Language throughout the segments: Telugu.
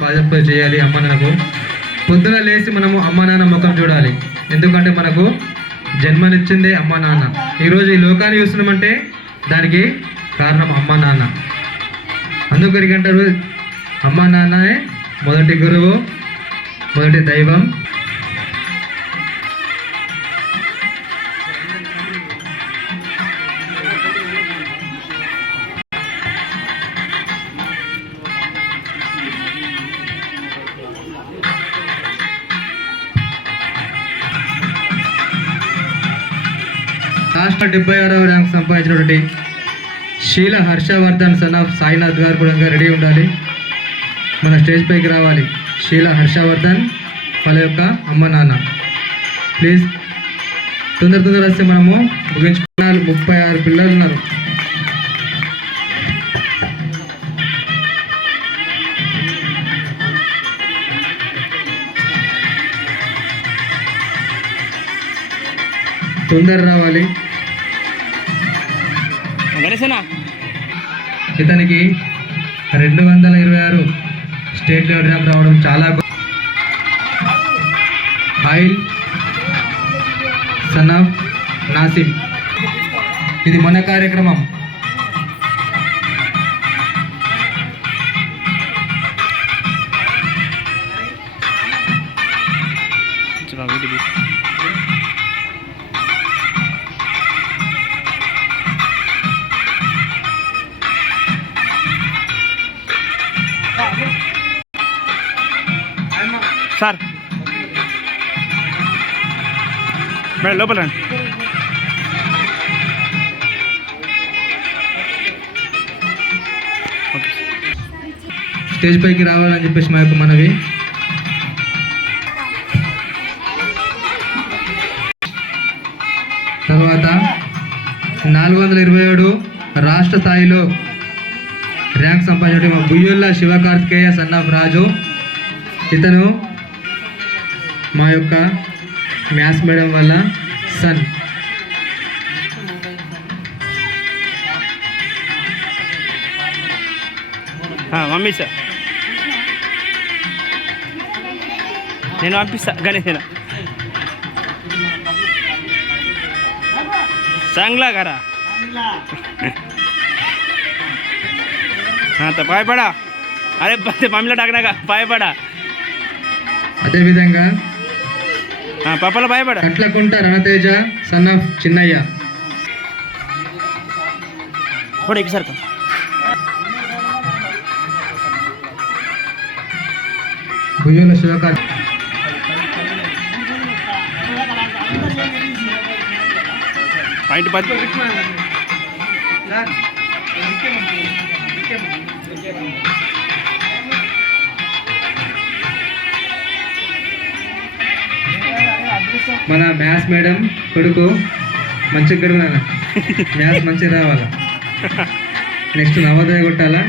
బాధ్యత చేయాలి. అమ్మ నాన్నకు పొద్దున లేచి మనము అమ్మ నాన్న ముఖం చూడాలి. ఎందుకంటే మనకు జన్మనిచ్చిందే అమ్మ నాన్న. ఈరోజు ఈ లోకాన్ని చూస్తున్నామంటే దానికి కారణం అమ్మ నాన్న. అందుకని అంటారు అమ్మ నాన్ననే మొదటి గురువు, మొదటి దైవం. రాష్ట్ర 76వ ర్యాంక్ సంపాదించినటువంటి శీల హర్షవర్ధన్ సన్ ఆఫ్ సాయినాథ్ గారు కూడా రెడీ ఉండాలి. మన స్టేజ్ పైకి రావాలి. శీల హర్షవర్ధన్ వాళ్ళ యొక్క అమ్మ నాన్న ప్లీజ్ తొందర వస్తే మనము ముగించుకున్నారు. 36 పిల్లలు ఉన్నారు. తొందర రావాలి. ఇతనికి 226 స్టేట్ లెవెల్ ర్యాంక్ రావడం చాలా ఆయిల్ సన్ ఆఫ్ నాసిం. ఇది మన కార్యక్రమం. సార్ మేడం లోపల రండి. స్టేజ్ పైకి రావాలని చెప్పేసి మా యొక్క మనవి. తర్వాత 427 రాష్ట్ర స్థాయిలో ర్యాంక్ సంపాదించిన మా బుయ్యుల్లా శివకార్తికేయ సన్ ఆఫ్ రాజు. ఇతను మా యొక్క మ్యాథ్స్ మేడం వల్ల సన్. పంపిస్తా, నేను పంపిస్తా. గణేశ్ चांगला करा हाँ तो पाय पड़ा. अरे मम्मीला टाकना का पाय पड़ा. అదేవిధంగా పాపల భయపడ Katlakunta Ranateja son of Chinnayya. Sir భుజల శివకార్తి పాయింట్ 10. మన మ్యాథ్స్ మేడం కొడుకు మంచిగా గడవనా, మ్యాథ్స్ మంచిగా రావాలా. నెక్స్ట్ నవోదయ కొట్టాలా.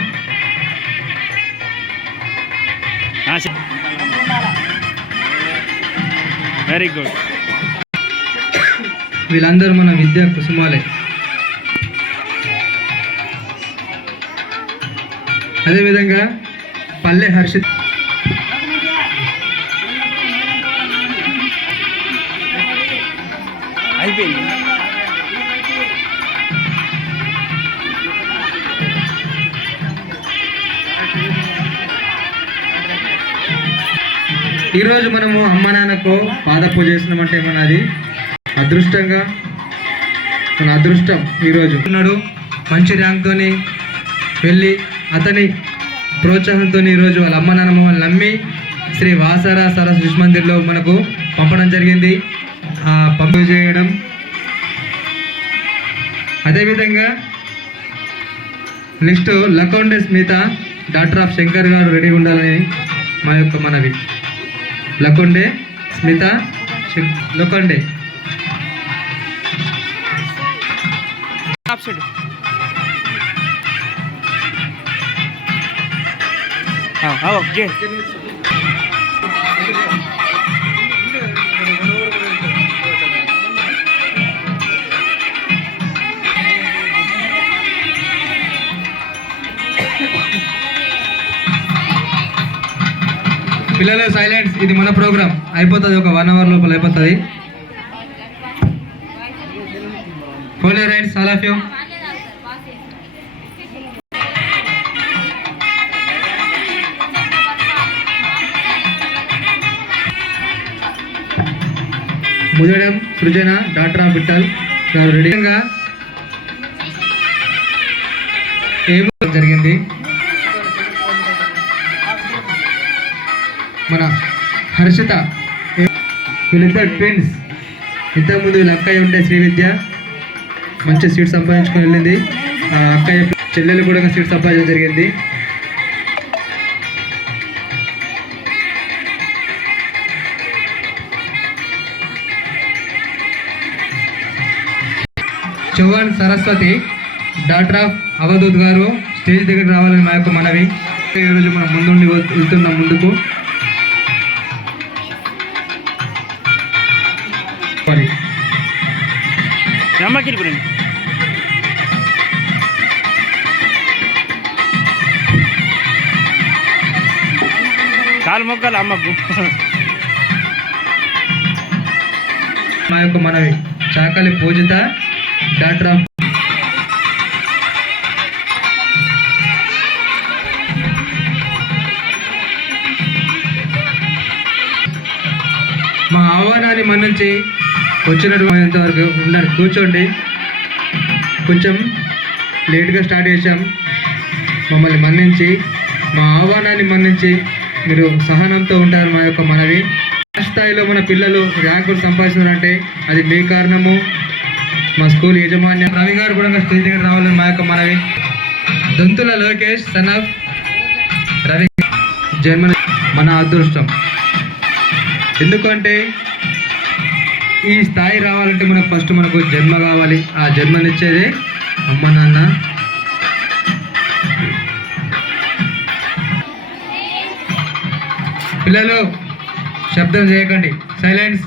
Very good. వీళ్ళందరూ మన విద్యా కుసుమాలే. అదేవిధంగా పల్లె హర్షిత్ అయిపోయింది. ఈరోజు మనము అమ్మ నాన్నకు పాద పూజ చేస్తున్నామంటే మనది అదృష్టంగా మన అదృష్టం. ఈరోజు ఉన్నాడు మంచి ర్యాంక్తో వెళ్ళి అతని ప్రోత్సాహంతో ఈరోజు వాళ్ళ అమ్మ నాన్నమ్మ వాళ్ళు నమ్మి శ్రీ వాసరా సరస్ శిశు మందిర్లో మనకు పంపడం జరిగింది. పంపిణీ చేయడం. అదేవిధంగా next Lakonde Smitha daughter of Shankar గారు రెడీ ఉండాలని మా యొక్క మనవి. లకొండే స్మిత లకొండే ఓకే. పిల్లలు సైలెన్స్, ఇది మన ప్రోగ్రామ్ అయిపోతుంది, ఒక 1 hour లోపల అయిపోతుంది. Hold your hands, all of you. ముదడం సృజన డాక్టర్ ఆఫ్ విఠల్ గారు రెడీగా ఏం జరిగింది. మన హర్షిత వీళ్ళిద్దరు ట్విన్స్. ఇంతకుముందు వీళ్ళ అక్కయ్య ఉంటే శ్రీవిద్య మంచి సీట్ సంపాదించుకొని వెళ్ళింది. ఆ అక్కయ్య చెల్లెలు కూడా సీట్ సంపాదించడం జరిగింది. చౌహాన్ సరస్వతి డాక్టర్ ఆఫ్ అవధూత్ గారు స్టేజ్ దగ్గర రావాలని మా యొక్క మనవి. ఈరోజు మనం ముందుండి వెళ్తున్నాం ముందుకు. కాలు మొక్కలు అమ్మకు. మా యొక్క మనవి చాకలి పూజిత డాక్టర్ ఆఫ్ మా ఆహ్వానాన్ని మన్నించి వచ్చినటువంటి వరకు ఉండండి, కూర్చోండి. కొంచెం లేట్గా స్టార్ట్ చేసాం, మమ్మల్ని మన్నించి మా ఆహ్వానాన్ని మన్నించి మీరు సహనంతో ఉంటారు మా యొక్క మనవి. స్థాయిలో మన పిల్లలు ర్యాంకులు సంపాదిస్తున్నారంటే అది మీ కారణము, మా స్కూల్ యాజమాన్యం. రవి గారు కూడా స్టేజ్ దగ్గర రావాలని మా యొక్క మనవి. దొంతుల లోకేష్ సన్ ఆఫ్ రవి జన్మ మన అదృష్టం. ఎందుకంటే ఈ స్థాయి రావాలంటే మనకు ఫస్ట్ మనకు జన్మ కావాలి. ఆ జన్మనిచ్చేది అమ్మ నాన్న. పిల్లలు శబ్దం చేయకండి, సైలెన్స్.